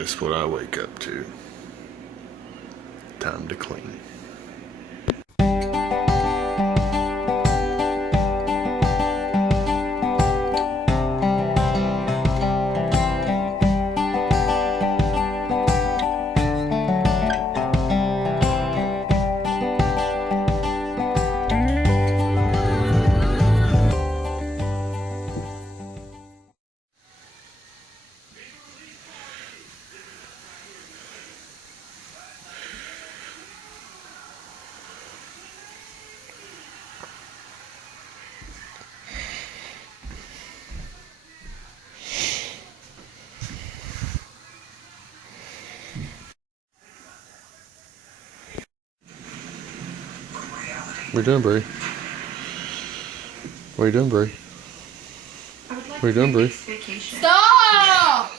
this what I wake up to. Time to clean. What are you doing, Bree? What are you doing, Bree? What are you doing, Bree? Stop!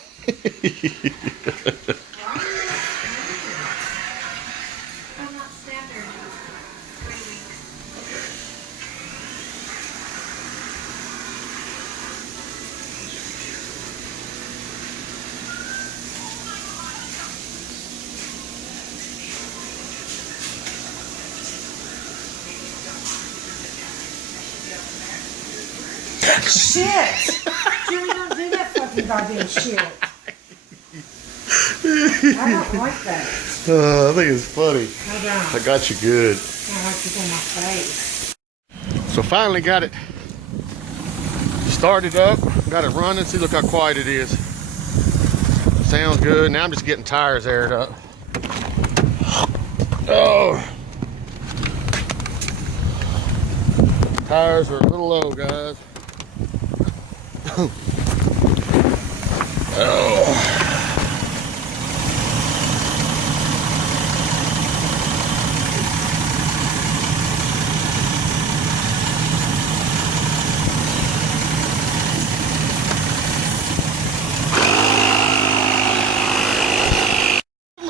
I'm not standard. 3 weeks. Shit! Jimmy, don't do that fucking goddamn shit. I don't like that. I think it's funny. I don't. I got you good. I like it on my face. So finally got it started up, got it running. See, look how quiet it is. Sounds good. Now I'm just getting tires aired up. Oh, tires are a little low, guys. Oh.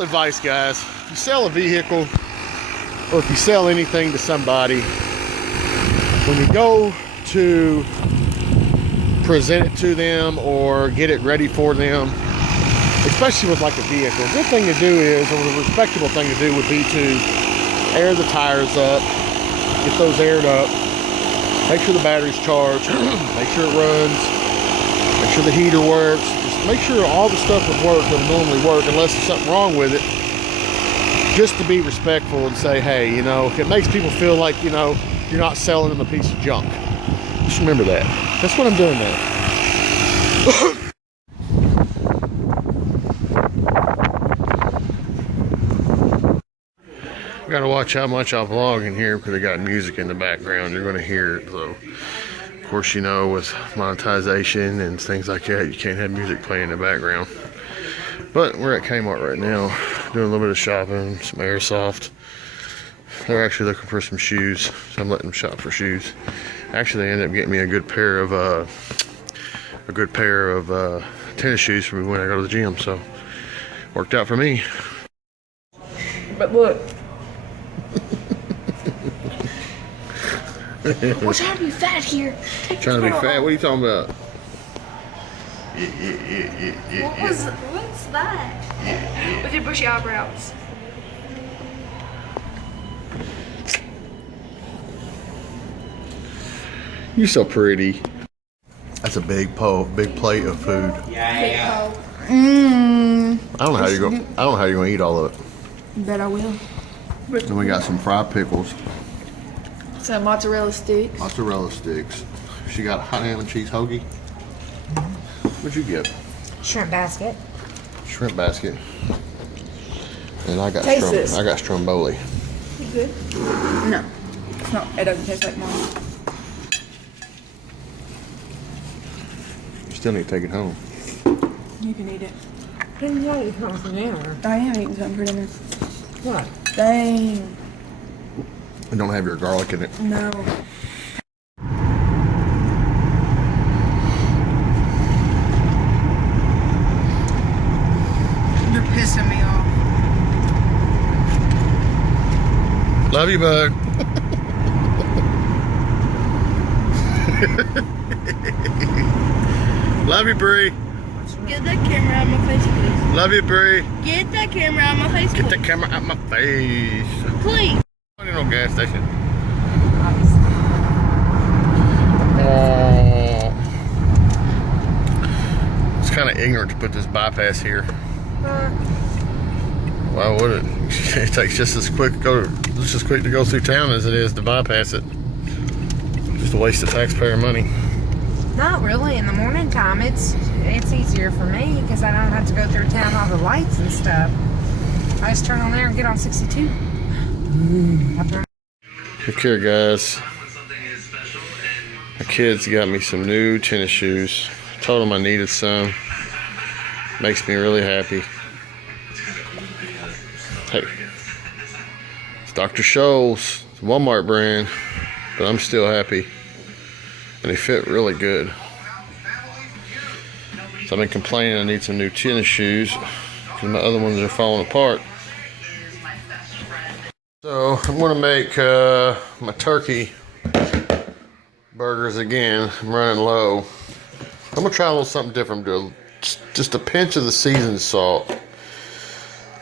Advice, guys: if you sell a vehicle or if you sell anything to somebody, when you go to present it to them or get it ready for them, especially with like a vehicle, a good thing to do is, or a respectable thing to do would be to air the tires up, get those aired up, make sure the battery's charged, make sure it runs, make sure the heater works. Make sure all the stuff would work that would normally work unless there's something wrong with it. Just to be respectful and say, hey, you know, it makes people feel like, you know, you're not selling them a piece of junk. Just remember that. That's what I'm doing now. Gotta watch how much I vlog in here because I got music in the background. You're gonna hear it, though. Of course, you know, with monetization and things like that, you can't have music playing in the background. But we're at Kmart right now, doing a little bit of shopping, some airsoft. They're actually looking for some shoes, so I'm letting them shop for shoes. Actually, they ended up getting me a good pair of tennis shoes for me when I go to the gym, so worked out for me. But look. We're trying to be fat here. Trying to be fat? What are you talking about? What's that? With your bushy eyebrows. You're so pretty. That's a big plate of food. Yeah. I don't know how you're gonna eat all of it. Bet I will. And we got some fried pickles. Some mozzarella sticks. Mozzarella sticks. She got a hot ham and cheese hoagie. What'd you get? Shrimp basket. Shrimp basket. And I got Taste this. I got stromboli. You good? No. It's not. It doesn't taste like mine. You still need to take it home. You can eat it. Didn't know you come from there. I am eating something for dinner. What? Dang. And don't have your garlic in it. No. You're pissing me off. Love you, bud. Love you, Bree. Get that camera out of my face, please. Love you, Bree. Get that camera out of my face, Get please. the camera out my face. Please. I need no gas station. Obviously. Oh. It's kind of ignorant to put this bypass here. Why would it? It takes just as quick to go through town as it is to bypass it. Just a waste of taxpayer money. Not really. In the morning time, it's easier for me because I don't have to go through town all the lights and stuff. I just turn on there and get on 62. Take care, guys. My kids got me some new tennis shoes. Told them I needed some. Makes me really happy. Hey, it's Dr. Scholl's. It's a Walmart brand, but I'm still happy. And they fit really good. So I've been complaining I need some new tennis shoes because my other ones are falling apart. So I'm gonna make my turkey burgers again. I'm running low. I'm gonna try a little something different. Do just a pinch of the seasoned salt,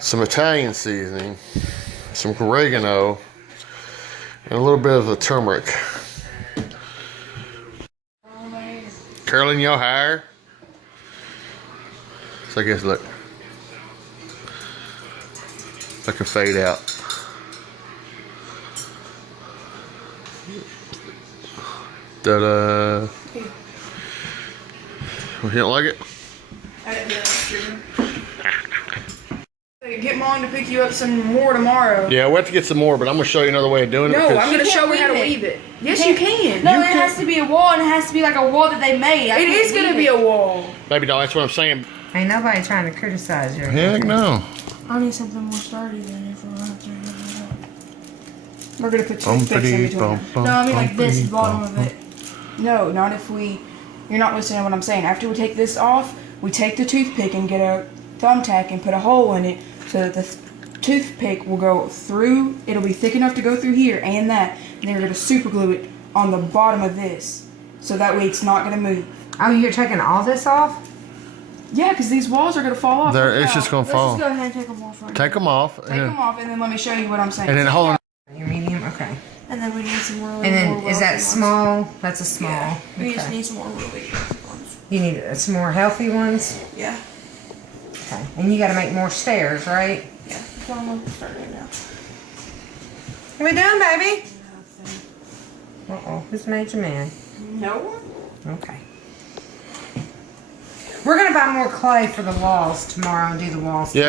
some Italian seasoning, some oregano, and a little bit of the turmeric. Curling your hair. So I guess look, like a fade out. Ta-da! You don't like it? I didn't know. Get Mom to pick you up some more tomorrow. Yeah, we'll have to get some more, but I'm gonna show you another way of doing it. No, because- I'm going to show her how to weave it. Yes, you can. No, it has to be a wall, and it has to be like a wall that they made. It is going to be a wall. Baby doll, that's what I'm saying. Ain't nobody trying to criticize you. Heck no. I need something more sturdy than if we're not doing it. We're going to put toothpicks in between them. No, I mean like this, the bottom of it. No, not if we... You're not listening to what I'm saying. After we take this off, we take the toothpick and get a thumbtack and put a hole in it so that the toothpick will go through. It'll be thick enough to go through here and that. And then we're going to super glue it on the bottom of this. So that way it's not going to move. Oh, you're taking all this off? Yeah, because these walls are going to fall off. It's just gonna Let's fall. just go ahead and take them off right now. Take them off. Take them off and then let me show you what I'm saying. And then hold on. Your medium? Okay. And then we need some really And more then, is that wealthy small? That's a small. ones. We just Okay. need some more really good ones. You need some more healthy ones? Yeah. Okay. And you gotta make more stairs, right? Yeah. So I'm going to start right now. What we doing, baby? Uh-oh. Who's made you mad? No one? Okay. We're gonna buy more clay for the walls tomorrow and do the walls. Yeah.